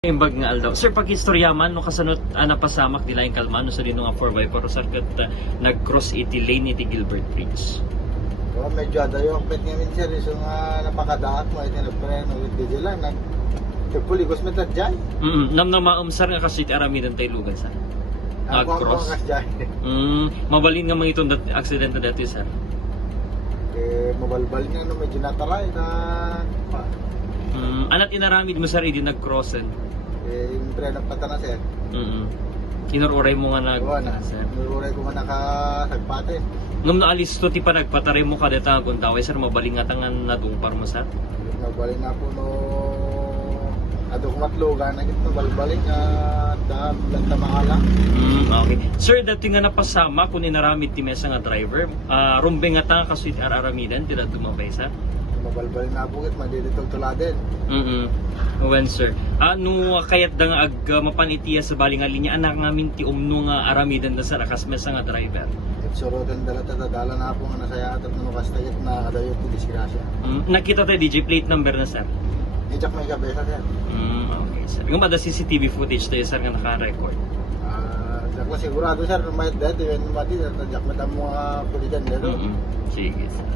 Imbag nga aldaw. Sir, pag istoryaman, no kasanot napasamak nila yung kalman, no sa dino nga 4x4, sir, kat nag-cross iti lane iti Gilbert Bridge. So, medyo adayo ang pet ngayon sir, so nga napakadaat mo, ito nagpreno, hindi lang, nagpuligos mo tadyan. Namnamaam, sir, nga kasi iti aramidan tayo lugan, sir. Nag-cross. Mabalin nga mga itong accident na dati, sir. Mabalbal nga, no, medyo nataray na pa. Anat inaramid mo, sir, hindi nag-crossan. Yung preno pata na sir. Inururay mo nga sir. Inururay ko nga nakasagpate. Nung naalis to, ti pa nagpataray mo kada tangang taway, sir, mabaling nga tangan nadungpar mo, sir. Nagbalik na po no adok matlogan na gito balbalik nga lanta maala. Okay. Sir, dati nga napasama kung inaramid ti mesa nga driver, rumbeng nga tanga kaswit araramidan, tila dumabay, sir. Mabalbalik na po git madilitog tuladen. When sir, ano kayat da nga ag mapanitiya sa baling nga linya anak nga minti umno nga aramidan da sa rakas mesa nga driver. Sorotan dala dala na po nga nasaya at nakastayot na kadayo ti disgrasya. Nakita tayo DJ plate number na, sir. Ijak may kabesa sir. Okay, sir. Yung mada CCTV footage tayo, sir, nga naka-record. Ijak ko sigurado sir, may dati yung mati, ijak mo mga puligan dito. Sige, sir.